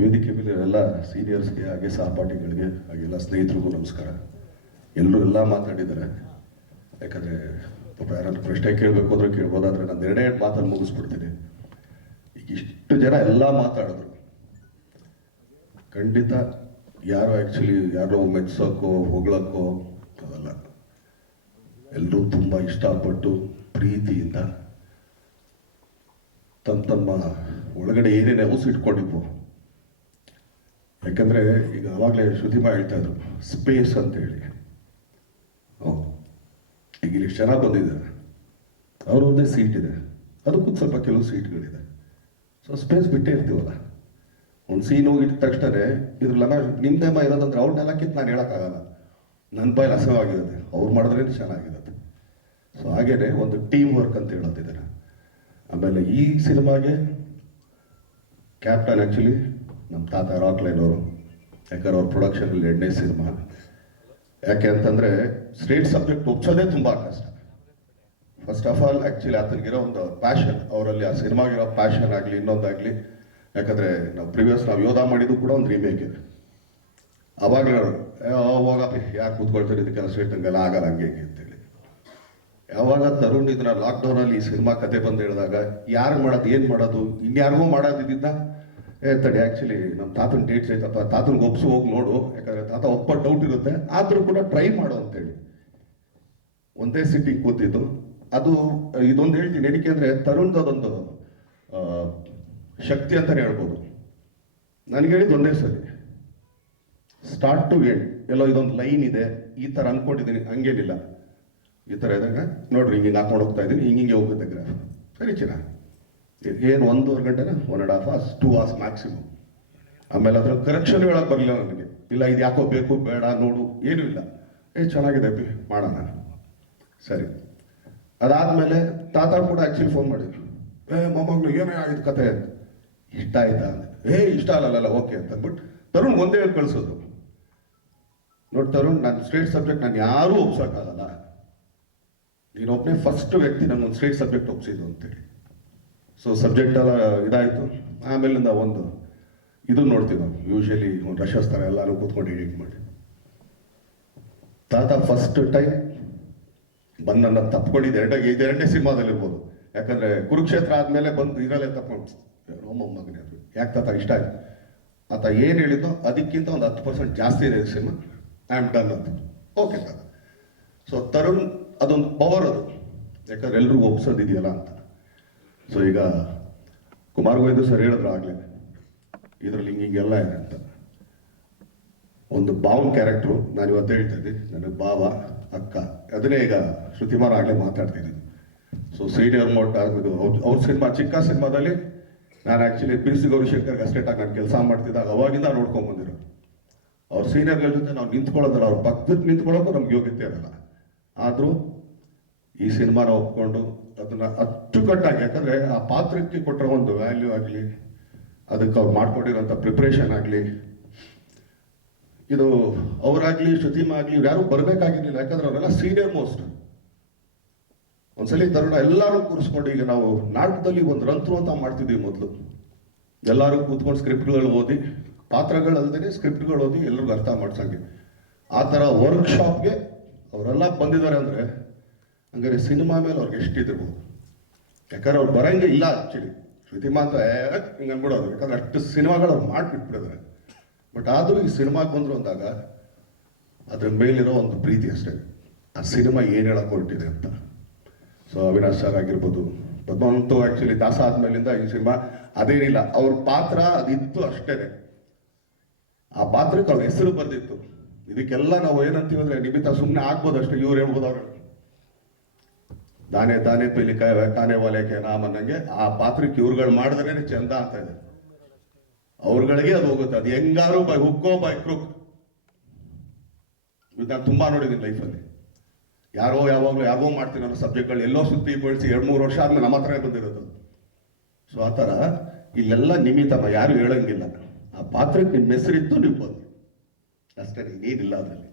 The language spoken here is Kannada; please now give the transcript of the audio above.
ವೇದಿಕೆ ಮೇಲೆ ಎಲ್ಲ ಸೀನಿಯರ್ಸ್ಗೆ ಹಾಗೆ ಸಹಪಾಠಿಗಳಿಗೆ ಹಾಗೆಲ್ಲ ಸ್ನೇಹಿತರಿಗೂ ನಮಸ್ಕಾರ. ಎಲ್ಲರೂ ಎಲ್ಲ ಮಾತಾಡಿದ್ದಾರೆ. ಯಾಕಂದರೆ ಪಾಪ ಯಾರನ್ನು ಪ್ರಶ್ನೆ ಕೇಳಬೇಕು ಅಂದ್ರೆ ಕೇಳ್ಬೋದಾದ್ರೆ ನಾನು ಎರಡೇ ಮಾತನ್ನು ಮುಗಿಸ್ಬಿಡ್ತೀನಿ. ಈಗ ಇಷ್ಟು ಜನ ಎಲ್ಲ ಮಾತಾಡಿದ್ರು, ಖಂಡಿತ ಯಾರು ಆ್ಯಕ್ಚುಲಿ ಯಾರೋ ಮೆಚ್ಚೋಕ್ಕೋ ಹೊಗಳಕ್ಕೋ ಅದಲ್ಲ. ಎಲ್ಲರೂ ತುಂಬ ಇಷ್ಟಪಟ್ಟು ಪ್ರೀತಿಯಿಂದ ತಮ್ಮ ಒಳಗಡೆ ಏನೇನು ಹೌಸ್ ಇಟ್ಕೊಂಡಿದ್ವು. ಯಾಕಂದರೆ ಈಗ ಆವಾಗಲೇ ಶ್ರುತಿಮಾ ಹೇಳ್ತಾ ಇದ್ರು ಸ್ಪೇಸ್ ಅಂತೇಳಿ. ಈಗ ಇಲ್ಲಿ ಜನ ಬಂದಿದ್ದಾರೆ, ಅವ್ರವ್ರದ್ದೇ ಸೀಟ್ ಇದೆ, ಅದಕ್ಕೂ ಸ್ವಲ್ಪ ಕೆಲವು ಸೀಟ್ಗಳಿದೆ. ಸೊ ಸ್ಪೇಸ್ ಬಿಟ್ಟೇ ಇರ್ತೀವಲ್ಲ. ಒಂದು ಸೀನ್ ಹೋಗಿದ್ದ ತಕ್ಷಣ ಇದ್ರಲ್ಲ ನಿಮ್ದೇ ಇರೋದಂದ್ರೆ ಅವ್ರನ್ನೆಲ್ಲ ಕಿತ್ತು ನಾನು ಹೇಳೋಕ್ಕಾಗಲ್ಲ, ನನ್ನ ಬಾಯಲ್ಲಿ ಅಸಹ್ಯವಾಗಿರುತ್ತೆ, ಅವ್ರು ಮಾಡಿದ್ರೇ ಚೆನ್ನಾಗಿರುತ್ತೆ. ಸೊ ಹಾಗೇನೆ ಒಂದು ಟೀಮ್ ವರ್ಕ್ ಅಂತ ಹೇಳೋದಿದ್ದಾರೆ. ಆಮೇಲೆ ಈ ಸಿನಿಮಾಗೆ ಕ್ಯಾಪ್ಟನ್ ಆ್ಯಕ್ಚುಲಿ ನಮ್ಮ ತಾತ ರಾಕ್ಲೈನ್ ಅವರು. ಯಾಕಂದ್ರೆ ಅವ್ರ ಪ್ರೊಡಕ್ಷನಲ್ಲಿ 2ನೇ ಸಿನಿಮಾ. ಯಾಕೆ ಅಂತಂದರೆ ಸ್ಟ್ರೇಟ್ ಸಬ್ಜೆಕ್ಟ್ ಒಪ್ಸೋದೇ ತುಂಬ ಕಷ್ಟ. ಫಸ್ಟ್ ಆಫ್ ಆಲ್ ಆ್ಯಕ್ಚುಲಿ ಆತನಿಗಿರೋ ಒಂದು ಪ್ಯಾಷನ್, ಅವರಲ್ಲಿ ಆ ಸಿನಿಮಾಗಿರೋ ಪ್ಯಾಷನ್ ಆಗಲಿ ಇನ್ನೊಂದಾಗಲಿ. ಯಾಕಂದರೆ ನಾವು ಯೋಧ ಮಾಡಿದ್ದು ಕೂಡ ಒಂದು ರೀಮೇಕ್ ಇದೆ. ಅವಾಗ ಹೋಗಪ್ಪ ಯಾಕೆ ಕೂತ್ಕೊಳ್ತಾರೆ ಇದಕ್ಕೆಲ್ಲ ಸ್ಟ್ರೇಟ್ ಹಂಗೆಲ್ಲ ಆಗಲ್ಲ ಹಂಗೆ ಹಂಗೆ ಅಂತೇಳಿ. ಯಾವಾಗ ತರುಣ್ ಇದನ್ನ ಲಾಕ್ಡೌನಲ್ಲಿ ಈ ಸಿನಿಮಾ ಕತೆ ಬಂದು ಹೇಳಿದಾಗ ಯಾರು ಮಾಡೋದು ಏನು ಮಾಡೋದು ಇನ್ಯಾರಿಗೂ ಮಾಡೋದಿದ್ದ ತಡಿ ಆ್ಯಕ್ಚುಲಿ ನಮ್ಮ ತಾತನ ಡೇಟ್ಸ್ ಐತಪ್ಪ, ತಾತನಿಗೆ ಒಪ್ಸು ಹೋಗಿ ನೋಡು, ಯಾಕಂದರೆ ತಾತ ಒಪ್ಪ ಡೌಟ್ ಇರುತ್ತೆ, ಆದರೂ ಕೂಡ ಟ್ರೈ ಮಾಡು ಅಂತೇಳಿ ಒಂದೇ ಸಿಟ್ಟಿಂಗ್ ಕೂತಿದ್ದು. ಅದು ಇದೊಂದು ಹೇಳ್ತೀನಿ ಏನಕ್ಕೆ ಅಂದರೆ ತರುಣ್ದದೊಂದು ಶಕ್ತಿ ಅಂತಲೇ ಹೇಳ್ಬೋದು. ನನಗೆ ಹೇಳಿದ್ದು ಒಂದೇ ಸರಿ ಸ್ಟಾರ್ಟ್ ಟು ಎಂಡ್ ಎಲ್ಲೋ ಇದೊಂದು ಲೈನ್ ಇದೆ, ಈ ಥರ ಅಂದ್ಕೊಂಡಿದ್ದೀನಿ, ಹಂಗೇನಿಲ್ಲ. ಈ ಥರ ಇದ್ದಾಗ ನೋಡ್ರಿ ಹಿಂಗೆ ಹಾಕೊಂಡು ಹೋಗ್ತಾ ಇದ್ದೀನಿ, ಹಿಂಗೆ ಹೋಗುತ್ತೆ ಗ್ರಾಫ್. ಸರಿ ಚೆನ್ನಾಗಿ ಏನು 1.5 ಗಂಟೆನ 1.5 hours 2 hours ಮ್ಯಾಕ್ಸಿಮಮ್. ಆಮೇಲೆ ಅದ್ರ ಕರೆಕ್ಷನ್ ಹೇಳೋಕೆ ಬರಲಿಲ್ಲ ನನಗೆ. ಇಲ್ಲ ಇದು ಯಾಕೋ ಬೇಕು ಬೇಡ ನೋಡು ಏನೂ ಇಲ್ಲ, ಚೆನ್ನಾಗಿದೆ ಮಾಡೋಣ ಸರಿ. ಅದಾದಮೇಲೆ ತಾತ ಕೂಡ ಆ್ಯಕ್ಚುಲಿ ಫೋನ್ ಮಾಡಿದ್ರು, ಮೊಮ್ಮಗಳು ಏನೇ ಆಗಿದ್ದು ಕತೆ ಅಂತ. ಇಷ್ಟ ಆಯ್ತಾ ಅಂದ್ರೆ ಇಷ್ಟ ಅಲ್ಲಲ್ಲ ಓಕೆ ಅಂತ ಅಂದ್ಬಿಟ್ಟು ತರುಣ್ ಒಂದೇ ಹೇಳಿ ಕಳಿಸೋದು. ನೋಡಿ ತರುಣ್, ನಾನು ಸ್ಟ್ರೇಟ್ ಸಬ್ಜೆಕ್ಟ್ ನಾನು ಯಾರೂ ಒಪ್ಸೋಕ್ಕಾಗಲ್ಲ, ನೀನೊಬ್ಬನೇ ಫಸ್ಟ್ ವ್ಯಕ್ತಿ ನನಗೊಂದು ಸ್ಟ್ರೇಟ್ ಸಬ್ಜೆಕ್ಟ್ ಒಪ್ಸಿದ್ದು ಅಂತೇಳಿ. ಸೊ ಸಬ್ಜೆಕ್ಟ್ ಎಲ್ಲ ಇದಾಯಿತು. ಆಮೇಲಿಂದ ಒಂದು ಇದು ನೋಡ್ತೀವಿ ನಾವು ಯೂಶಲಿ ಒಂದು ರಶಸ್ ಥರ ಎಲ್ಲರೂ ಕೂತ್ಕೊಂಡು ಎಡಿಟ್ ಮಾಡಿ. ತಾತ ಫಸ್ಟ್ ಟೈಮ್ ಬಂದು ನನ್ನ ತಪ್ಕೊಂಡಿದ್ದು 2ನೇ ಸಿನಿಮಾದಲ್ಲಿ ಇರ್ಬೋದು. ಯಾಕಂದರೆ ಕುರುಕ್ಷೇತ್ರ ಆದಮೇಲೆ ಬಂದು ಇದರಲ್ಲೇ ತಪ್ಕೊಂಡು ಮಗನೇ ಅದು ಯಾಕೆ ತಾತ ಇಷ್ಟ ಆಯ್ತು. ಆತ ಏನು ಹೇಳಿದ್ದು ಅದಕ್ಕಿಂತ ಒಂದು 10% ಜಾಸ್ತಿ ಇದೆ ಸಿನಿಮಾ, ಐ ಆಮ್ ಡನ್ ಅಂತ. ಓಕೆ ತಾತ. ಸೊ ತರುಣ್ ಅದೊಂದು ಪವರ್ ಅದು, ಯಾಕಂದ್ರೆ ಎಲ್ರಿಗೂ ಒಪ್ಸೋದಿದೆಯಲ್ಲ ಅಂತ. ಸೊ ಈಗ ಕುಮಾರ್ ಗೋವಿಂದ ಸರ್ ಹೇಳಿದ್ರು ಆಗಲೇ ಇದರಲ್ಲಿ ಹಿಂಗೆಲ್ಲ ಇದೆ ಅಂತ. ಒಂದು ಭಾವನ್ ಕ್ಯಾರೆಕ್ಟ್ರು ನಾನು ಇವತ್ತು ಹೇಳ್ತಾ ಇದ್ದೀನಿ, ನನಗೆ ಭಾವ ಅಕ್ಕ, ಅದನ್ನೇ ಈಗ ಶ್ರುತಿಮಾರ್ ಆಗಲೇ ಮಾತಾಡ್ತಿದ್ದೀನಿ. ಸೊ ಸೀನಿಯರ್ ಮೋಟ್ ಆಗಿದ್ದು ಅವ್ರ ಸಿನಿಮಾ ಚಿಕ್ಕ ಸಿನಿಮಾದಲ್ಲಿ ನಾನು ಆ್ಯಕ್ಚುಲಿ ಪಿರ್ಸಿ ಗೌರಿಶಂಕರ್ಗೆ ಅಸ್ಟೇಟಾಗಿ ನಾನು ಕೆಲಸ ಮಾಡ್ತಿದ್ದಾಗ ಅವಾಗಿಂದ ನೋಡ್ಕೊಂಡ್ಬಂದಿರೋ. ಅವ್ರ ಸೀನಿಯರ್ಗಳ ಜೊತೆ ನಾವು ನಿಂತ್ಕೊಳ್ಳೋದಲ್ಲ, ಅವ್ರ ಪಕ್ಕದಲ್ಲಿ ನಿಂತ್ಕೊಳ್ಳೋಕ್ಕೂ ನಮ್ಗೆ ಯೋಗ್ಯತೆ ಇರಲ್ಲ. ಆದರೂ ಈ ಸಿನಿಮಾನ ಒಪ್ಕೊಂಡು ಅದನ್ನು ಅಚ್ಚುಕಟ್ಟಾಗಿ, ಯಾಕಂದರೆ ಆ ಪಾತ್ರಕ್ಕೆ ಕೊಟ್ಟಿರೋ ಒಂದು ವ್ಯಾಲ್ಯೂ ಆಗಲಿ, ಅದಕ್ಕೆ ಅವ್ರು ಮಾಡ್ಕೊಂಡಿರೋಂಥ ಪ್ರಿಪ್ರೇಷನ್ ಆಗಲಿ, ಇದು ಅವರಾಗಲಿ ಶ್ರುತಿಮಾ ಆಗಲಿ ಯಾರೂ ಬರಬೇಕಾಗಿರಲಿಲ್ಲ. ಯಾಕಂದ್ರೆ ಅವರೆಲ್ಲ ಸೀನಿಯರ್ ಮೋಸ್ಟ್. ಒಂದ್ಸಲಿ ತರುಣ ಎಲ್ಲರೂ ಕೂರಿಸ್ಕೊಂಡು, ಈಗ ನಾವು ನಾಟಕದಲ್ಲಿ ಒಂದು ರಂತ್ರು ಅಂತ ಮಾಡ್ತಿದ್ದೀವಿ ಮೊದಲು. ಎಲ್ಲರೂ ಕೂತ್ಕೊಂಡು ಸ್ಕ್ರಿಪ್ಟ್ಗಳು ಓದಿ, ಪಾತ್ರಗಳಲ್ಲದೆ ಸ್ಕ್ರಿಪ್ಟ್ಗಳು ಓದಿ ಎಲ್ರಿಗೂ ಅರ್ಥ ಮಾಡ್ಸಂಗೆ. ಆ ಥರ ವರ್ಕ್ಶಾಪ್ಗೆ ಅವರೆಲ್ಲ ಬಂದಿದ್ದಾರೆ ಅಂದರೆ ಹಂಗಾರೆ ಸಿನಿಮಾ ಮೇಲೆ ಅವ್ರಿಗೆ ಎಷ್ಟಿದಿರ್ಬೋದು. ಯಾಕಂದ್ರೆ ಅವ್ರು ಬರಂಗೆ ಇಲ್ಲ ಆ್ಯಕ್ಚುಲಿ. ಶ್ರುತಿಮಾ ಅಂತ ಹಿಂಗೆ ಅನ್ಬಿಡೋದು, ಯಾಕಂದ್ರೆ ಅಷ್ಟು ಸಿನಿಮಾಗಳು ಅವ್ರು ಮಾಡಿಬಿಟ್ಬಿಟ್ಟಿದ್ದಾರೆ. ಬಟ್ ಆದರೂ ಈ ಸಿನಿಮಾಗೆ ಬಂದರು ಅಂದಾಗ ಅದ್ರ ಮೇಲಿರೋ ಒಂದು ಪ್ರೀತಿ ಅಷ್ಟೇ, ಆ ಸಿನಿಮಾ ಏನು ಹೇಳಕ್ಕೆ ಹೊರಟಿದೆ ಅಂತ. ಸೊ ಅವಿನಾಶ್ ಸರ್ ಆಗಿರ್ಬೋದು, ಪದ್ಮವಂತು ಆ್ಯಕ್ಚುಲಿ ದಾಸ ಆದಮೇಲಿಂದ ಈ ಸಿನಿಮಾ ಅದೇನಿಲ್ಲ, ಅವ್ರ ಪಾತ್ರ ಅದಿತ್ತು ಅಷ್ಟೇ. ಆ ಪಾತ್ರಕ್ಕೆ ಅವ್ರ ಹೆಸರು ಬರ್ದಿತ್ತು. ಇದಕ್ಕೆಲ್ಲ ನಾವು ಏನಂತೀವಿ ಅಂದರೆ ನಿಮಿತ್ತ ಸುಮ್ಮನೆ ಆಗ್ಬೋದು ಅಷ್ಟೇ. ಇವ್ರು ಹೇಳ್ಬೋದು ಅವ್ರು ದಾನೆ ದಾನೆ ಪೇಲಿ ಕಾನೆ ವಾಲೆಕೆ ನಾಮ ಅನ್ನಂಗೆ ಆ ಪಾತ್ರಕ್ಕೆ ಇವ್ರುಗಳು ಮಾಡಿದ್ರೇನೆ ಚಂದ ಅಂತ ಇದೆ. ಅವ್ರಗಳಿಗೆ ಅದು ಹೋಗುತ್ತೆ. ಅದು ಹೆಂಗಾರು ಬೈ ಹುಕ್ಕೋ ಬೈ ಕ್ರುಕ್. ನಾನು ತುಂಬ ನೋಡಿದ್ದೀನಿ ಲೈಫಲ್ಲಿ. ಯಾರೋ ಯಾವಾಗಲೂ ಯಾರೋ ಮಾಡ್ತೀನಿ ಅನ್ನೋ ಸಬ್ಜೆಕ್ಟ್ಗಳು ಎಲ್ಲೋ ಸುತ್ತಿ ಬಳಸಿ 2-3 ವರ್ಷ ಆದ್ಮೇಲೆ ನಮ್ಮ ಹತ್ರನೇ ಬಂದಿರೋದು. ಸೊ ಆ ಥರ ಇಲ್ಲೆಲ್ಲ ನಿಮಿತ್ತಮ್ಮ ಯಾರು ಹೇಳಂಗಿಲ್ಲ. ಆ ಪಾತ್ರಕ್ಕೆ ನಿಮ್ಮ ಹೆಸರಿತ್ತು ನೀವು ಬಂದು ಅಷ್ಟೇ, ಇನ್ನೇನಿಲ್ಲ ಅದರಲ್ಲಿ.